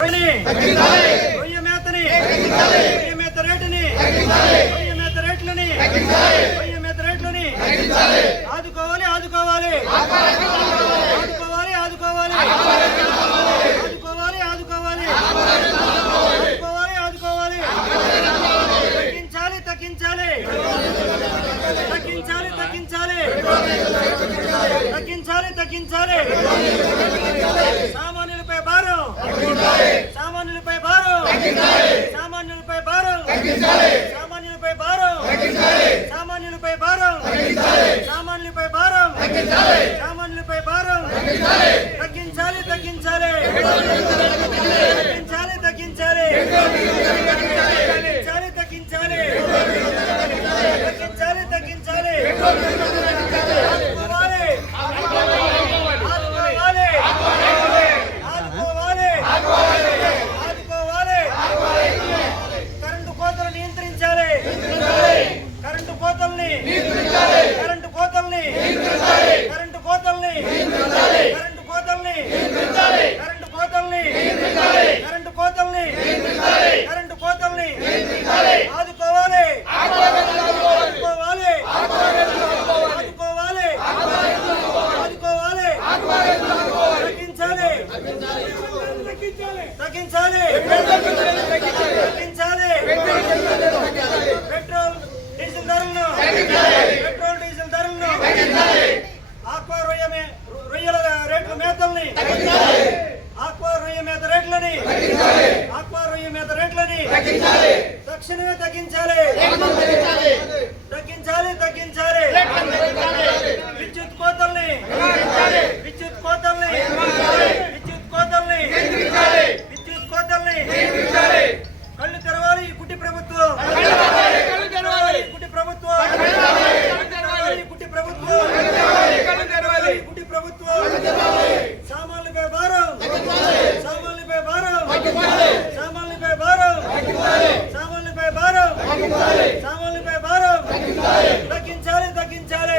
రొయ్య మేతని రొయ్య మేత రేటుని రొయ్య మేత రేట్లని రొయ్య మేత రేట్లని ఆదుకోవాలి ఆదుకోవాలి ఆదుకోవాలి ఆదుకోవాలి ఆదుకోవాలి ఆదుకోవాలి ఆదుకోవాలి ఆదుకోవాలి తగ్గించాలి తగ్గించాలి తగ్గించాలి తగ్గించాలి తగ్గించాలి తగ్గించాలి సామాన్యులపై భారం సామాన్యులపై భారం సామాన్యులపై భారం సామాన్యులపై భారం సామాన్యులపై భారం సామాన్యులపై భారం సామాన్యులపై భారం తగ్గించాలి తగ్గించాలి తగ్గించాలి తగ్గించాలి తగ్గించాలి తగ్గించాలి తగ్గించాలి తగ్గించాలి ఆదుకోవాలి ఆదుకోవాలి ఆదుకోవాలి ఆదుకోవాలి కరెంటు కోతలు నియంత్రించాలి కరెంటు కోతల్ని కరెంటు కోతల్ని కరెంటు కోతల్ని కరెంటు కోతల్ని కరెంటు కోతల్ని కరెంటు కోతల్ని కరెంటు కోతల్ని ఆదుకోవాలి ఆదుకోవాలి ఆదుకోవాలి ఆదుకోవాలి తగ్గించాలి తగ్గించాలి తగ్గించాలి పెట్రోల్ డీజిల్ ధరలను పెట్రోల్ డీజిల్ ధరలను ఆక్వా రొయ్యల రేట్ల మేతల్ని ఆక్వా రొయ్య మేత రేట్లని ఆక్వా రొయ్య మేత రేట్లని తక్షణమే తగ్గించాలి తగ్గించాలి తగ్గించాలి విద్యుత్ కోతల్ని విద్యుత్ కోతల్ని విద్యుత్ కోతల్ని విద్యుత్ కోతల్ని కళ్ళు తెరవాలి ఈ కుట్టి ప్రభుత్వం కుట్టి ప్రభుత్వం కుట్టి ప్రభుత్వం కుట్టి ప్రభుత్వం సామాన్యులపై భారం సామాన్యులపై భారం సామాన్యులపై భారం సామాన్యులపై భారం సామాన్యులపై భారం తగ్గించాలి తగ్గించాలి